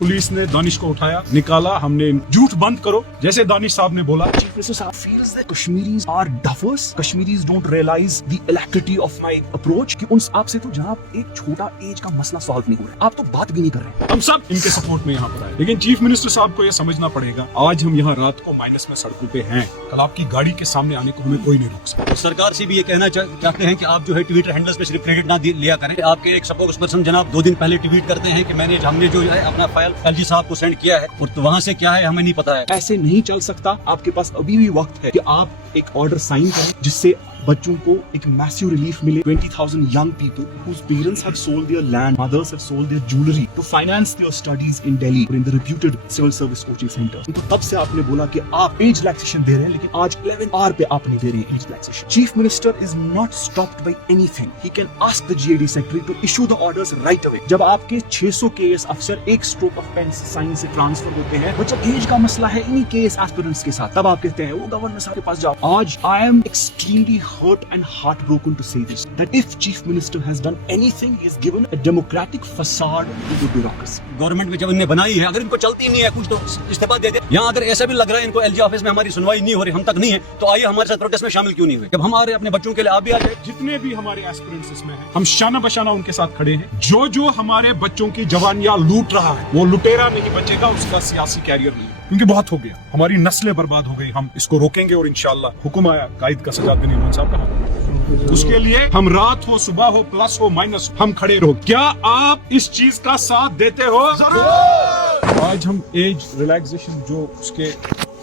Police ने दानिश को उठाया, निकाला, हमने झूठ बंद करो जैसे दानिश साहब ने बोला। Chief Minister Saab feels that Kashmiris are duffers. Kashmiris don't realize the alacrity of my approach. कि उन आपसे तो जनाब एक छोटा एज का मसला सॉल्व नहीं हो रहा है, आप तो बात भी नहीं कर रहे। हम सब इनके सपोर्ट में यहाँ पर आए, लेकिन चीफ मिनिस्टर साहब को यह समझना पड़ेगा, आज हम यहाँ रात को माइनस में सड़कों पे हैं, कल आपकी गाड़ी के सामने आने को हमें कोई नहीं रोक सकता। सरकार से भी ये कहना चाहते हैं कि आप जो है ट्विटर हैंडल्स पे सिर्फ क्रेडिट ना लिया करें। आपके एक स्पोक्स पर्सन जनाब 2 दिन पहले ट्वीट करते हैं कि हमने जो है अपना फाइल एलजी साहब को सेंड किया है, और तो वहाँ से क्या है हमें नहीं पता है। ऐसे नहीं चल सकता। आपके पास अभी भी वक्त है कि आप एक ऑर्डर साइन करें जिससे बच्चों को एक मैसिव रिलीफ मिले। 20,000 young people whose parents have sold their land, mothers have sold their jewelry to finance their studies in Delhi or in the reputed civil service coaching centers. तो तब से आपने बोला कि आप एज रिलैक्सेशन दे रहे हैं, लेकिन आज 11 आवर पे आप नहीं दे रहे हैं age relaxation. Chief minister is not stopped by anything. He can ask the GAD secretary to issue the orders right away. जब आपके 600 KS अफसर एक स्ट्रोक ऑफ पेन साइन से ट्रांसफर होते हैं, और जब एज का मसला है इन्हीं KS एस्पिरेंट्स के साथ, तब आप कहते हैं वो गवर्नर साहब के पास जाओ। आज I am extremely hurt and heartbroken to say this, that if chief minister has done anything, he has given a democratic facade to the bureaucracy. Government में जब इन्हें बनाई है, अगर इनको चलती नहीं है कुछ तो इस्तीफा दे दे। यहाँ अगर ऐसा भी लग रहा है इनको एलजी ऑफिस में हमारी सुनवाई नहीं हो रही, हम तक नहीं है, तो आइए हमारे साथ प्रोटेस्ट में शामिल क्यों नहीं हुए। जब हमारे अपने बच्चों के लिए आप भी आ जाए। जितने भी हमारे एस्पिरेंट्स इसमें हैं, हम शाना बशाना उनके साथ खड़े हैं। जो हमारे बच्चों की जवानियां लूट रहा है, वो लुटेरा नहीं बचेगा, उसका सियासी कैरियर नहीं, क्योंकि बहुत हो गया, हमारी नस्लें बर्बाद हो गई। हम इसको रोकेंगे और इंशाल्लाह हुक्म आया कायद का सजाद गनी लोन साहब का, उसके लिए हम रात हो, सुबह हो, प्लस हो, माइनस हो, हम खड़े रहो। क्या आप इस चीज का साथ देते हो? आज हम एज रिलैक्सेशन जो उसके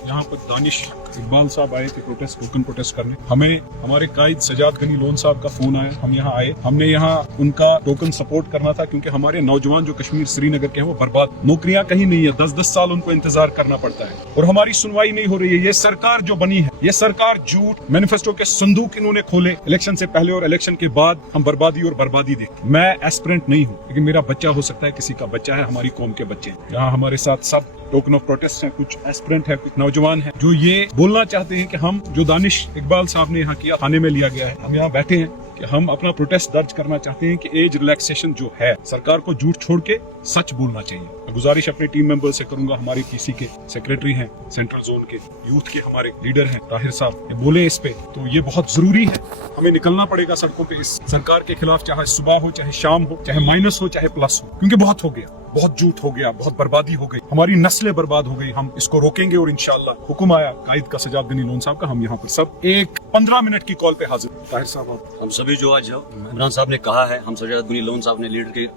यहाँ पर दानिश इकबाल साहब आए थे प्रोटेस्ट, टोकन प्रोटेस्ट करने, हमें हमारे कायद सजाद गनी लोन साहब का फोन आया, हम यहाँ आए, हमने यहाँ उनका टोकन सपोर्ट करना था, क्योंकि हमारे नौजवान जो कश्मीर श्रीनगर के हैं वो बर्बाद, नौकरियां कहीं नहीं है, 10-10 साल उनको इंतजार करना पड़ता है, और हमारी सुनवाई नहीं हो रही है। ये सरकार जो बनी है, ये सरकार झूठ, मैनिफेस्टो के संदूक इन्होंने खोले इलेक्शन से पहले और इलेक्शन के बाद, हम बर्बादी और बर्बादी देख। मैं एस्पिरेंट नहीं हूँ, लेकिन मेरा बच्चा हो सकता है, किसी का बच्चा है, हमारी कौम के बच्चे हैं। यहाँ हमारे साथ सब टोकन ऑफ प्रोटेस्ट है, कुछ एस्पिरेंट है, कुछ नौजवान है जो ये बोलना चाहते हैं कि हम जो दानिश इकबाल साहब ने यहाँ किया, थाने में लिया गया है, हम यहाँ बैठे हैं कि हम अपना प्रोटेस्ट दर्ज करना चाहते हैं कि एज रिलैक्सेशन जो है, सरकार को झूठ छोड़ के सच बोलना चाहिए। मैं गुजारिश अपने टीम मेंबर से करूंगा, हमारे पीसी के सेक्रेटरी हैं, सेंट्रल जोन के यूथ के हमारे लीडर हैं ताहिर साहब, ये बोले इस पे, तो ये बहुत जरूरी है, हमें निकलना पड़ेगा सड़कों पे इस सरकार के खिलाफ, चाहे सुबह हो, चाहे शाम हो, चाहे माइनस हो, चाहे प्लस हो, क्योंकि बहुत हो गया, बहुत झूठ हो गया, बहुत बर्बादी हो गई, हमारी नस्लें बर्बाद हो गई। हम इसको रोकेंगे और इंशाल्लाह हुक्म आया कायद का सजाद गनी लोन साहब का, हम यहाँ पर सब एक 15 मिनट की कॉल पे हाजिर। ताहिर साहब आप। हम सभी जो आज इमरान साहब ने कहा है, हम सजाद गनी लोन साहब ने लीडर के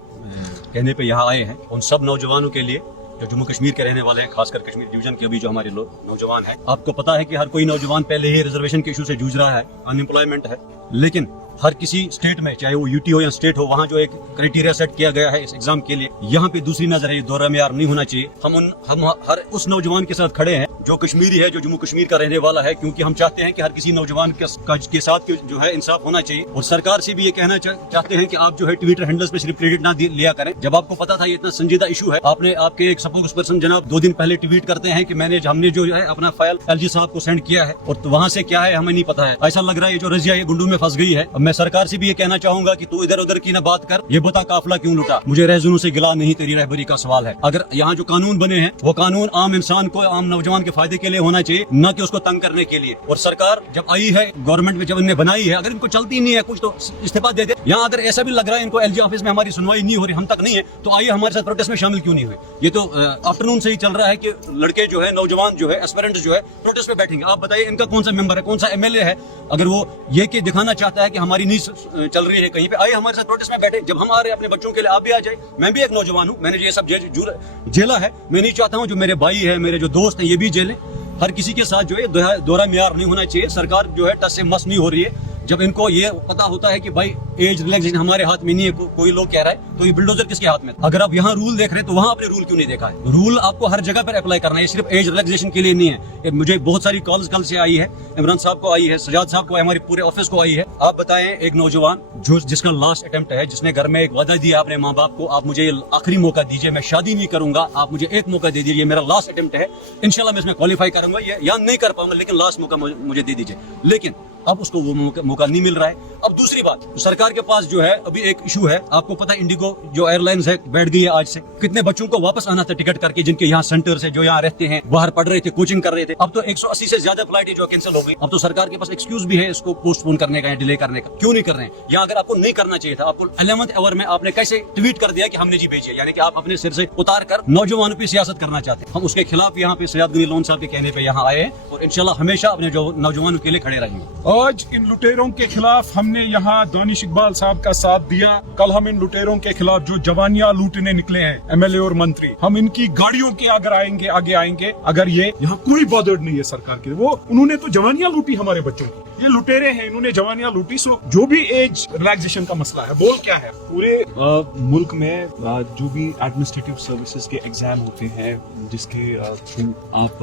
कहने पे यहाँ आए हैं, उन सब नौजवानों के लिए जो जम्मू कश्मीर के रहने वाले हैं, खासकर कश्मीर डिवीजन के अभी जो हमारे नौजवान हैं। आपको पता है कि हर कोई नौजवान पहले ही रिजर्वेशन के इशू से जूझ रहा है, अनएम्प्लॉयमेंट है, लेकिन हर किसी स्टेट में, चाहे वो यूटी हो या स्टेट हो, वहाँ जो एक क्राइटेरिया सेट किया गया है इस एग्जाम के लिए, यहाँ पे दूसरी नजर है, ये दोहरा मेयार नहीं होना चाहिए। हम हर उस नौजवान के साथ खड़े हैं जो कश्मीरी है, जो जम्मू कश्मीर का रहने वाला है, क्योंकि हम चाहते हैं कि हर किसी नौजवान के साथ जो है इंसाफ होना चाहिए। और सरकार से भी ये कहना चाहते हैं कि आप जो है ट्विटर हैंडल्स पे सिर्फ क्रेडिट ना लिया करें। जब आपको पता था ये इतना संजीदा इशू है, आपके एक स्पोक्स पर्सन जनाब 2 दिन पहले ट्वीट करते हैं कि हमने जो है अपना फाइल एलजी साहब को सेंड किया है, और तो वहाँ से क्या है हमें नहीं पता है। ऐसा लग रहा है जो रजिया ये गुंडू में फंस गई है। अब मैं सरकार से भी ये कहना चाहूंगा कि तू इधर उधर की ना बात कर, ये बता काफिला क्यों लुटा। मुझे रहजुनों से गिला नहीं, तेरी रहबरी का सवाल है। अगर यहाँ जो कानून बने हैं, वो कानून आम इंसान को, आम नौजवान के फायदे के लिए होना चाहिए, न कि उसको तंग करने के लिए। और सरकार जब आई है, गवर्नमेंट में जब इन्हें बनाई है, अगर इनको चलती नहीं है कुछ तो इस्तीफा दे दे। यहाँ अगर ऐसा भी लग रहा है इनको एलजी ऑफिस में हमारी सुनवाई नहीं हो रही, हम तक नहीं है, तो आइए हमारे साथ प्रोटेस्ट में शामिल क्यों नहीं हुए। ये तो आफ्टरनून से ही चल रहा है कि लड़के जो है, नौजवान जो है, एस्पिरेंट्स जो है, प्रोटेस्ट में बैठेंगे। आप बताइए इनका कौन सा मेंबर है, कौन सा एमएलए है, अगर वो ये कि दिखाना चाहता है कि हमारी नींद चल रही है कहीं पे, आइए हमारे साथ प्रोटेस्ट में बैठे। जब हम आ रहे हैं अपने बच्चों के लिए, आप भी आ जाए। मैं भी एक नौजवान हूँ, मैंने ये सब झेला है, मैं नहीं चाहता हूँ जो मेरे भाई है, मेरे जो दोस्त हैं, ये भी झेलें। हर किसी के साथ जो है दोहरा मेयार नहीं होना चाहिए। सरकार जो है टस से मस नहीं हो रही है। जब इनको ये पता होता है कि भाई एज रिलैक्सेशन हमारे हाथ में नहीं है, कोई लोग कह रहा है, तो ये बुलडोजर किसके हाथ में? अगर आप यहाँ रूल देख रहे हैं तो वहाँ आपने रूल क्यों नहीं देखा है? रूल आपको हर जगह पर अप्लाई करना है, सिर्फ एज रिलैक्सेशन के लिए नहीं है। मुझे बहुत सारी कॉल्स कल से आई है, इमरान साहब को आई है, सजाद साहब को, हमारे पूरे ऑफिस को आई है। आप बताएं, एक नौजवान जिसका लास्ट अटेम्प्ट है, जिसने घर में एक वादा दिया अपने माँ बाप को, आप मुझे आखिरी मौका दीजिए, मैं शादी नहीं करूंगा, आप मुझे एक मौका दे दीजिए, मेरा लास्ट अटेम्प्ट है, इंशाल्लाह मैं इसमें क्वालिफाई करूंगा, या नहीं कर पाऊंगा, लेकिन लास्ट मौका मुझे दे दीजिए। लेकिन اب اس کو وہ موقع نہیں مل رہا ہے. اب دوسری بات, سرکار کے پاس جو ہے ابھی ایک ایشو ہے, آپ کو پتا ہے انڈیگو جو ایئر لائنز ہے بیٹھ گئی ہے آج سے. کتنے بچوں کو واپس آنا تھا ٹکٹ کر کے, جن کے یہاں سینٹرز ہے, جو یہاں رہتے ہیں, باہر پڑھ رہے تھے, کوچنگ کر رہے تھے. اب تو 180 سے زیادہ فلائٹ جو کینسل ہو گئی. اب تو سرکار کے پاس ایکسکیوز بھی ہے اس کو پوسٹ پون کرنے کا یا ڈیلے کرنے کا. کیوں نہیں کر رہے ہیں؟ یہاں اگر آپ کو نہیں کرنا چاہیے تھا, آپ کو 11th آور میں آپ نے کیسے ٹویٹ کر دیا کہ ہم نے جی بھیجی ہے, یعنی کہ آپ اپنے سر سے اتار کر نوجوانوں پہ سیاست کرنا چاہتے ہیں. ہم اس کے خلاف یہاں پہ سیاد غنی لون صاحب کے کہنے پہ یہاں آئے ہیں, اور انشاءاللہ ہمیشہ اپنے جو نوجوانوں کے لیے کھڑے رہیں گے. آج ان لٹیروں کے خلاف ہم نے یہاں دانش اقبال صاحب کا ساتھ دیا. کل ہم ان لٹیروں کے خلاف جو جوانیاں لوٹنے نکلے ہیں MLA اور منتری, ہم ان کی گاڑیوں کے آگے آئیں گے اگر یہ یہاں کوئی بادرڈ نہیں ہے سرکار کے. وہ انہوں نے تو جوانیاں لوٹی ہمارے بچوں کی, یہ لٹیرے ہیں, انہوں نے جوانیاں لوٹی. سو جو بھی ایج ریلیکسیشن کا مسئلہ ہے, بول کیا ہے پورے ملک میں جو بھی ایڈمنسٹریٹو سروسز کے ایگزام ہوتے ہیں جس کے تھرو آپ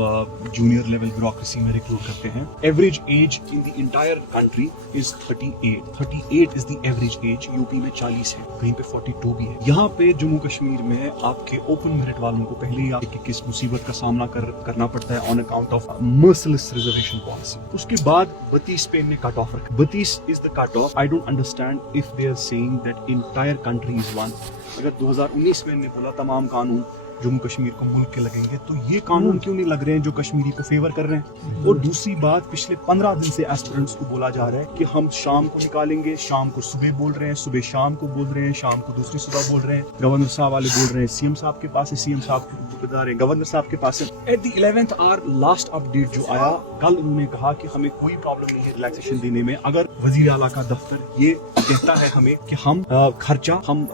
جونیئر لیول بیوروکریسی میں ریکروٹ کرتے ہیں, average age in the entire country is 38 is the average age. U P میں 40 ہے, کہیں پہ 42 بھی ہے. یہاں پہ جموں کشمیر میں آپ کے اوپن میرٹ والوں کو پہلے ہی آپ کس مصیبت کا سامنا کرنا پڑتا ہے on account of merciless reservation policy. اس کے بعد 32 پہ نے کٹ آف رکھا. 32 is the cut off. I don't understand if they are seeing that entire country is one. اگر 2019 میں نے بولا تمام قانون جموں کشمیر کو ملک کے لگیں گے, تو یہ قانون کیوں نہیں لگ رہے ہیں جو کشمیری کو فیور کر رہے ہیں؟ اور دوسری بات, پچھلے 15 دن سے ایسپیرنٹس کو بولا جا رہا ہے کہ ہم شام کو نکالیں گے, شام کو صبح بول رہے ہیں, صبح شام کو بول رہے ہیں, شام کو دوسری صبح بول رہے ہیں. گورنر صاحب والے بول رہے ہیں CM صاحب کے پاس ہے, CM صاحب بتا رہے ہیں گورنر صاحب کے پاس ہے. At the 11th hour last update جو آیا کل, انہوں نے کہا کہ ہمیں کوئی پرابلم نہیں ہے ریلیکسیشن دینے میں. اگر وزیر اعلیٰ کا دفتر یہ کہتا ہے ہمیں کہ ہم خرچہ ہم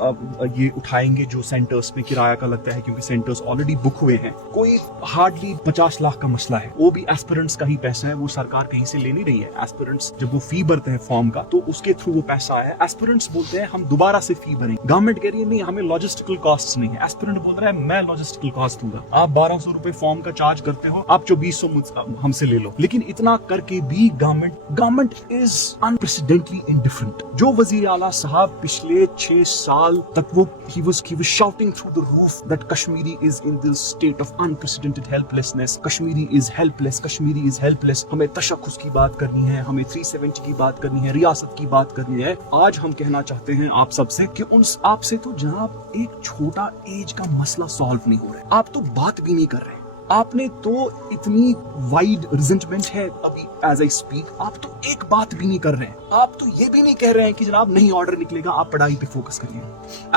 یہ اٹھائیں گے جو سینٹرز پہ کرایہ کا لگتا ہے, کیونکہ سینٹرز آلریڈی بک ہوئے ہیں, کوئی ہارڈلی 50 لاکھ کا مسئلہ ہے, وہ بھی ایسپیرنٹس کا ہی پیسہ ہے, وہ سرکار کہیں سے لے نہیں رہی ہے. ایسپیرنٹس جب وہ فی بھرتے ہیں فارم کا تو اس کے تھرو وہ پیسہ آیا ہے. ایسپیرنٹس بولتے ہیں ہم دوبارہ سے فی بھریں, گورنمنٹ کہہ رہی ہے نہیں ہمیں لاجسٹیکل کاسٹ نہیں ہے. ایسپیرنٹ بول رہا ہے میں لاجسٹیکل کاسٹ دوں گا, آپ 1200 روپے فارم کا چارج کرتے ہو, آپ 2400 ہم سے لے لو. لیکن اتنا کر کے بھی گورنمنٹ از انپریسیڈنٹلی انڈیفرنٹ. جو وزیر اعلیٰ صاحب پچھلے 6 سال تک وہ he was shouting through the roof that Kashmiri is in this state of unprecedented helplessness. Kashmiri is helpless. Kashmiri is helpless. ہمیں تشخص کی بات کرنی ہے, ہمیں 370 کی بات کرنی ہے, ریاست کی بات کرنی ہے. آج ہم کہنا چاہتے ہیں آپ سب سے کہ آپ سے تو جناب ایک چھوٹا ایج کا مسئلہ سالو نہیں ہو رہا ہے, آپ تو بات بھی نہیں کر رہے. آپ نے تو اتنی وائڈ ریزنٹمنٹ ہے ابھی ایز آئی اسپیک, آپ تو ایک بات بھی نہیں کر رہے ہیں. آپ تو یہ بھی نہیں کہہ رہے ہیں کہ جناب نہیں آرڈر نکلے گا, آپ پڑھائی پہ فوکس کریے.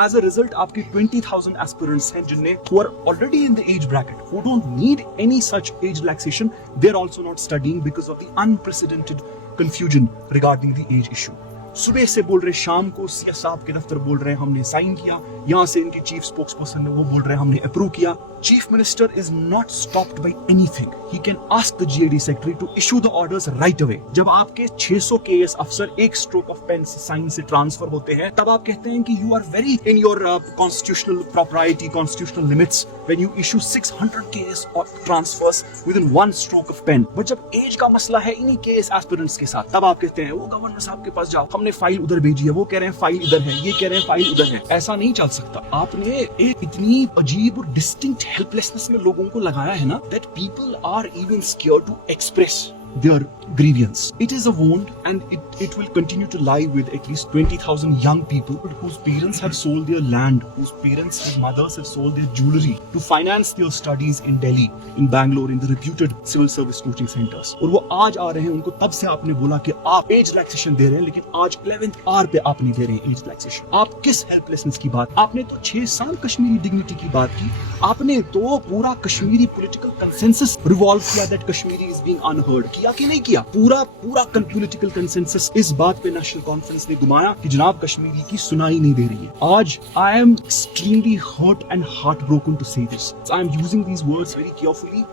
ایز اے ریزلٹ آپ کے 20,000 ایسپیرنٹس ہیں جن نے who are already in the age bracket, who don't need any such age relaxation, they're also not studying because of the unprecedented confusion regarding the age issue. صبح سے بول رہے, شام کو CS صاحب کے دفتر بول رہے ہیں ہم نے سائن کیا, یہاں سے ان کے چیف اسپوکس پرسن وہ بول رہے ہیں ہم نے اپروو کیا. Chief minister is not stopped by اینی تھنگ. He can ask the GAD secretary to issue the orders right away. جب آپ کے 600 KS افسر ایک اسٹروک آف پین سائن سے ٹرانسفر ہوتے ہیں, تب آپ کہتے ہیں کہ you are very in your constitutional propriety, constitutional limits when you issue 600 KS transfers within one stroke of pen. But جب ایج کا مسئلہ ہے انہی KS ایسپیرنٹس کے ساتھ, تب آپ کہتے ہیں وہ گورنر صاحب کے پاس جاؤ, ہم نے فائل ادھر بھیجی ہے, وہ کہہ رہے ہیں فائل ادھر ہے, یہ کہہ رہے ہیں فائل ادھر ہے. ایسا نہیں چل سکتا. آپ نے ایک اتنی عجیب اور ڈسٹنکٹ ہیلپ لیسنس میں لوگوں کو لگایا ہے نا, that people are even scared to express their grievance. It is a wound and it will continue to lie with at least 20,000 young people whose parents have sold their land, whose parents, whose mothers have sold their jewelry to finance their studies in Delhi, in Bangalore, in the reputed civil service coaching centers. اور وہ آج آ رہے ہیں, ان کو تب سے آپ نے بولا کہ آپ ایج ریلیکسیشن دے رہے ہیں, لیکن آج 11th آور پہ آپ نہیں دے رہے ہیں ایج ریلیکسیشن. آپ کس ہیلپ لیسنس کی بات, آپ نے تو 6 سال کشمیری ڈگنیٹی کی بات کی, آپ نے تو پورا کشمیری پولیٹیکل کنسنسس ریوالو کیا that Kashmiri is being unheard. کیا کہ نہیں کیا؟ پورا پولیٹیکل کنسنسس اس بات پہ نیشنل کانفرنس نے گھمایا کہ جناب کشمیری کی سنائی نہیں دے رہی ہے. آج I am extremely hurt and heartbroken to say this. I am using these words very carefully.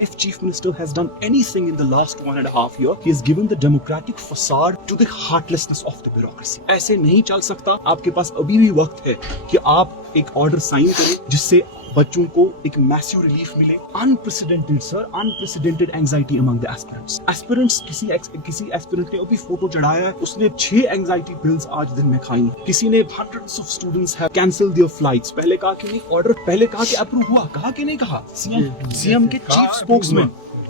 If Chief Minister has done anything in the last 1.5 years, he has given the democratic facade to the heartlessness of the bureaucracy. ایسے نہیں چل سکتا. آپ کے پاس ابھی بھی وقت ہے کہ آپ ایک آرڈر سائن کریں جس سے بچوں کو ایک میسیو ریلیف ملے. unprecedented anxiety among the aspirants. کسی ایسپیرنٹ نے ابھی فوٹو چڑھایا ہے, اس نے 6 اینگزائٹی پلز آج دن میں کھائی. کسی نے hundreds of students have cancelled their flights. پہلے کہا کہ نہیں آرڈر, پہلے کہا کہ اپروو ہوا, کہا کہ نہیں کہا. CM کے چیف اسپوکس مین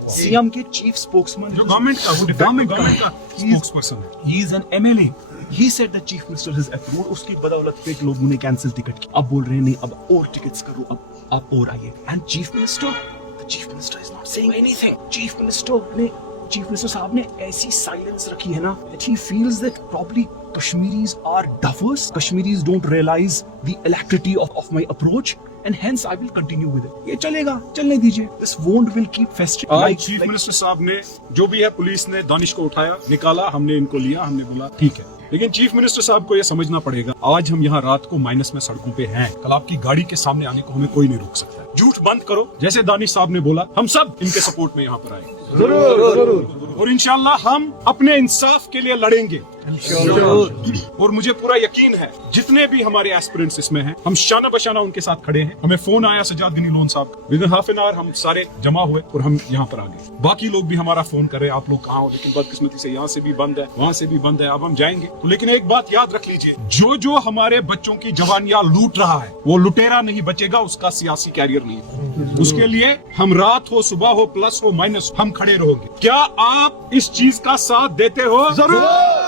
सीएम के चीफ स्पोक्समैन जो गवर्नमेंट का वो गवर्नमेंट का स्पोक्सपर्सन है। he is an MLA. He said the chief minister has approved. उसकी बदौलत फेक लोगों ने कैंसिल टिकट की। अब बोल रहे हैं नहीं, अब और टिकट्स करो, अब आप और आइए। And chief minister is not saying anything. Chief minister साहब ने ऐसी साइलेंस रखी है ना that he feels that probably Kashmiris are duffers. Kashmiris don't realize the alacrity of my approach. And hence I will continue with it. ये चलेगा, चलने दीजिए. This wound will keep festering. आज चीफ मिनिस्टर साहब ने जो भी है, पुलिस ने दानिश को उठाया, निकाला, हमने इनको लिया, हमने बोला ठीक है। लेकिन चीफ मिनिस्टर साहब को यह समझना पड़ेगा, आज हम यहाँ रात को माइनस में सड़कों पे हैं, कल आपकी गाड़ी के सामने आने को हमें कोई नहीं रोक सकता है। झूठ बंद करो, जैसे दानिश साहब ने बोला, हम सब इनके सपोर्ट में यहाँ पर आए और इंशाल्लाह हम अपने इंसाफ के लिए लड़ेंगे। और मुझे पूरा यकीन है जितने भी हमारे एस्पिरेंट्स इसमें हैं, हम शाना बशाना उनके साथ खड़े हैं। हमें फोन आया सजाद गनी लोन साहब का, with in half an hour हम सारे जमा हुए और हम यहाँ पर आ गए। बाकी लोग भी हमारा फोन कर रहे हैं, आप लोग कहाँ हो, लेकिन बदकिस्मती से यहाँ से भी बंद है, वहाँ से भी बंद है, अब हम जाएंगे। तो लेकिन एक बात याद रख लीजिए, जो हमारे बच्चों की जवानियां लूट रहा है, वो लुटेरा नहीं बचेगा, उसका सियासी कैरियर नहीं है। उसके लिए हम रात हो, सुबह हो, प्लस हो, माइनस, हम खड़े रहोगे। क्या आप इस चीज का साथ देते हो? जरूर।